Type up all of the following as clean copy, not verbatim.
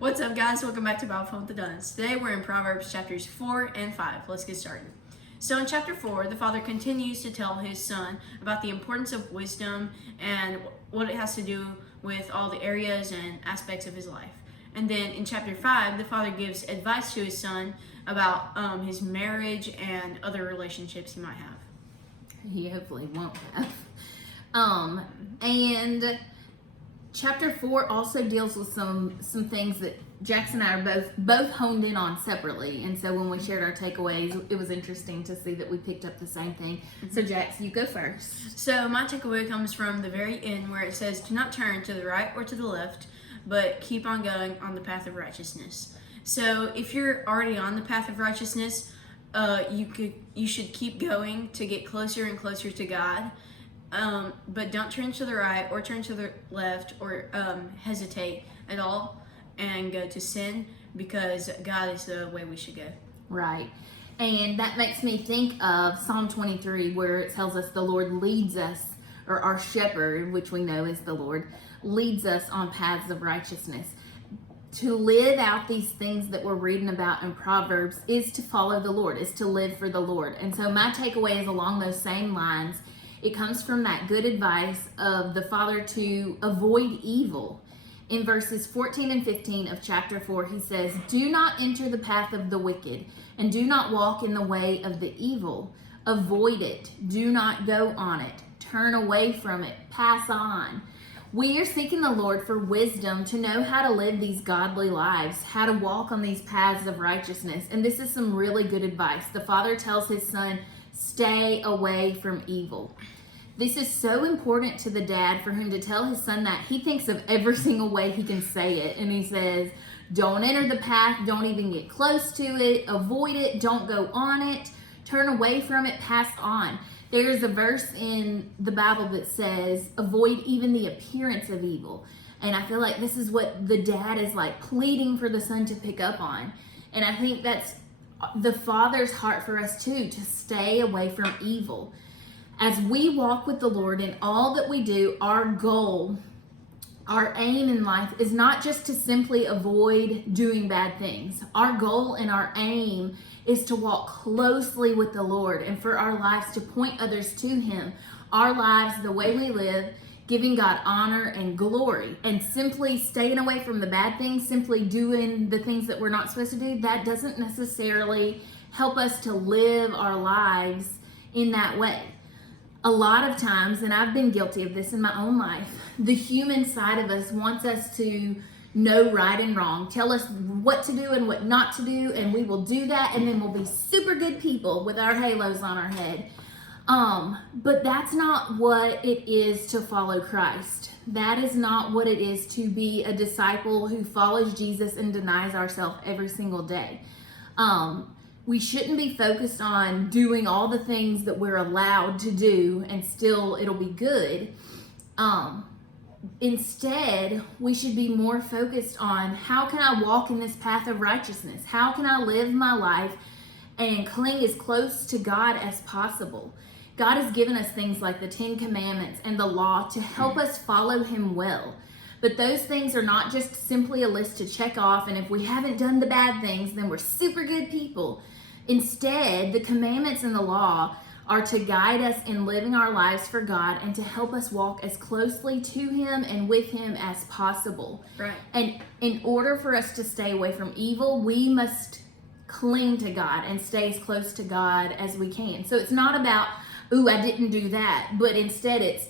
What's up, guys? Welcome back to Bible Fun with the Dunns. Today we're in Proverbs chapters 4 and 5. Let's get started. So in chapter 4, the father continues to tell his son about the importance of wisdom and what it has to do with all the areas and aspects of his life. And then in chapter 5, the father gives advice to his son about his marriage and other relationships he might have. He hopefully won't have. And chapter 4 also deals with some things that Jax and I are both honed in on separately. And so when we shared our takeaways, it was interesting to see that we picked up the same thing. So Jax, you go first. So my takeaway comes from the very end where it says, "Do not turn to the right or to the left, but keep on going on the path of righteousness." So if you're already on the path of righteousness, you should keep going to get closer and closer to God. But don't turn to the right or turn to the left or hesitate at all and go to sin, because God is the way we should go. Right. And that makes me think of Psalm 23, where it tells us the Lord leads us, or our shepherd, which we know is the Lord, leads us on paths of righteousness. To live out these things that we're reading about in Proverbs is to follow the Lord, is to live for the Lord. And so my takeaway is along those same lines. It comes from that good advice of the Father to avoid evil. In verses 14 and 15 of chapter 4, he says, "Do not enter the path of the wicked, and do not walk in the way of the evil. Avoid it. Do not go on it. Turn away from it. Pass on." We are seeking the Lord for wisdom to know how to live these godly lives, how to walk on these paths of righteousness. And this is some really good advice. The Father tells his son, stay away from evil. This is so important to the dad for him to tell his son that. He thinks of every single way he can say it. And he says, don't enter the path, don't even get close to it, avoid it, don't go on it, turn away from it, pass on. There's a verse in the Bible that says, avoid even the appearance of evil. And I feel like this is what the dad is like pleading for the son to pick up on. And I think that's the Father's heart for us too, to stay away from evil. As we walk with the Lord in all that we do, our goal, our aim in life is not just to simply avoid doing bad things. Our goal and our aim is to walk closely with the Lord and for our lives to point others to Him. Our lives, the way we live, giving God honor and glory, and simply staying away from the bad things, simply doing the things that we're not supposed to do, that doesn't necessarily help us to live our lives in that way. A lot of times, and I've been guilty of this in my own life, the human side of us wants us to know right and wrong, tell us what to do and what not to do, and we will do that, and then we'll be super good people with our halos on our head. But that's not what it is to follow Christ. That is not what it is to be a disciple who follows Jesus and denies ourselves every single day. We shouldn't be focused on doing all the things that we're allowed to do and still it'll be good. Instead, we should be more focused on how can I walk in this path of righteousness? How can I live my life and cling as close to God as possible? God has given us things like the 10 Commandments and the law to help us follow Him well. But those things are not just simply a list to check off, and if we haven't done the bad things, then we're super good people. Instead, the commandments and the law are to guide us in living our lives for God and to help us walk as closely to Him and with Him as possible. Right. And in order for us to stay away from evil, we must cling to God and stay as close to God as we can. So it's not about, ooh, I didn't do that, but instead it's,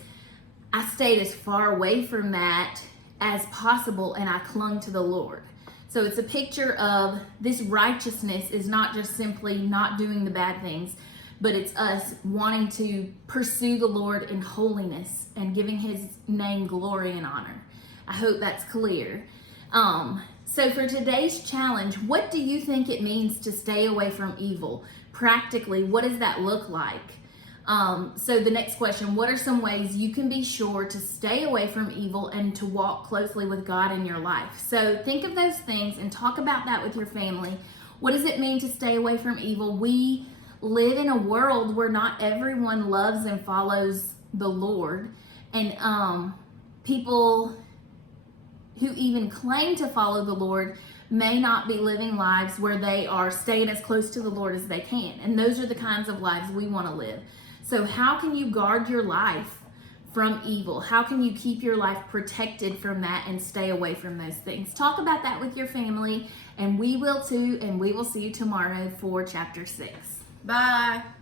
I stayed as far away from that as possible and I clung to the Lord. So it's a picture of this righteousness is not just simply not doing the bad things, but it's us wanting to pursue the Lord in holiness and giving His name glory and honor. I hope that's clear. So for today's challenge, what do you think it means to stay away from evil? Practically, what does that look like? So the next question, what are some ways you can be sure to stay away from evil and to walk closely with God in your life? So think of those things and talk about that with your family. What does it mean to stay away from evil? We live in a world where not everyone loves and follows the Lord. And people who even claim to follow the Lord may not be living lives where they are staying as close to the Lord as they can. And those are the kinds of lives we want to live. So how can you guard your life from evil? How can you keep your life protected from that and stay away from those things? Talk about that with your family, and we will too, and we will see you tomorrow for chapter 6. Bye.